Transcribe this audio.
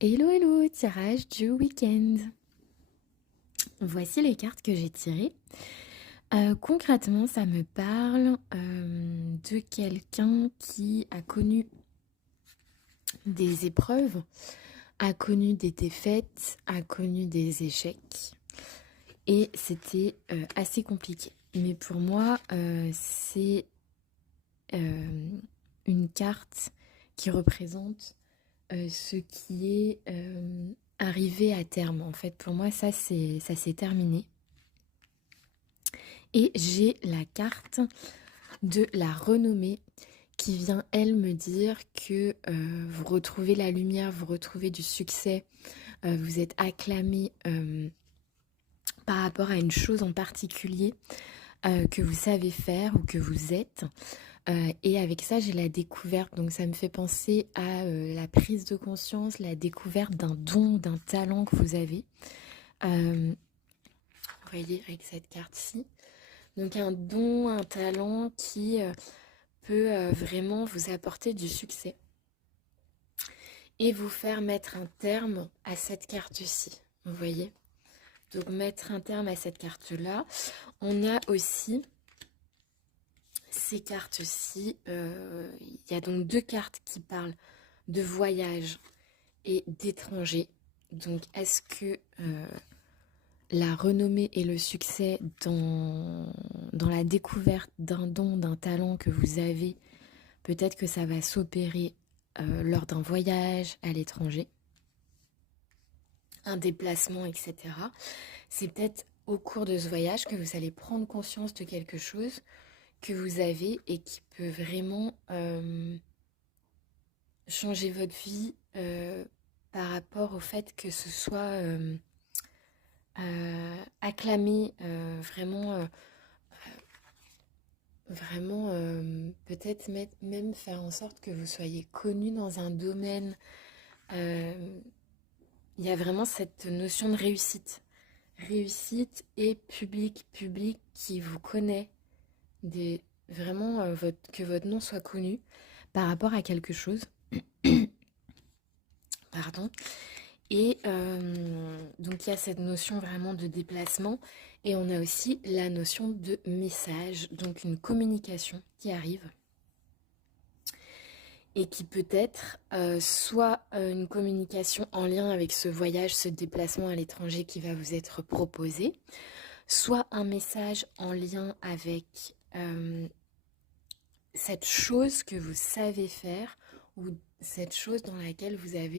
Hello hello, tirage du week-end. Voici les cartes que j'ai tirées. Concrètement, ça me parle de quelqu'un qui a connu des épreuves, a connu des défaites, a connu des échecs. Et c'était assez compliqué. Mais pour moi, c'est une carte qui représente ce qui est arrivé à terme. En fait, pour moi, ça s'est terminé. Et j'ai la carte de la renommée qui vient, elle, me dire que vous retrouvez la lumière, vous retrouvez du succès, vous êtes acclamé par rapport à une chose en particulier que vous savez faire ou que vous êtes. Et avec ça, j'ai la découverte. Donc ça me fait penser à la prise de conscience, la découverte d'un don, d'un talent que vous avez. Vous voyez avec cette carte-ci. Donc un don, un talent qui peut vraiment vous apporter du succès et vous faire mettre un terme à cette carte-ci. Vous voyez? Donc mettre un terme à cette carte-là. On a aussi ces cartes-ci. Il y a donc deux cartes qui parlent de voyage et d'étranger. Donc est-ce que la renommée et le succès dans la découverte d'un don, d'un talent que vous avez, peut-être que ça va s'opérer lors d'un voyage à l'étranger, un déplacement, etc. C'est peut-être au cours de ce voyage que vous allez prendre conscience de quelque chose que vous avez et qui peut vraiment changer votre vie par rapport au fait que ce soit acclamé, vraiment peut-être même faire en sorte que vous soyez connu dans un domaine. euh, Il y a vraiment cette notion de réussite. Réussite et public qui vous connaît, vraiment que votre nom soit connu par rapport à quelque chose. Pardon. Et donc il y a cette notion vraiment de déplacement et on a aussi la notion de message, donc une communication qui arrive et qui peut être soit une communication en lien avec ce voyage, ce déplacement à l'étranger qui va vous être proposé, soit un message en lien avec cette chose que vous savez faire ou cette chose dans laquelle vous avez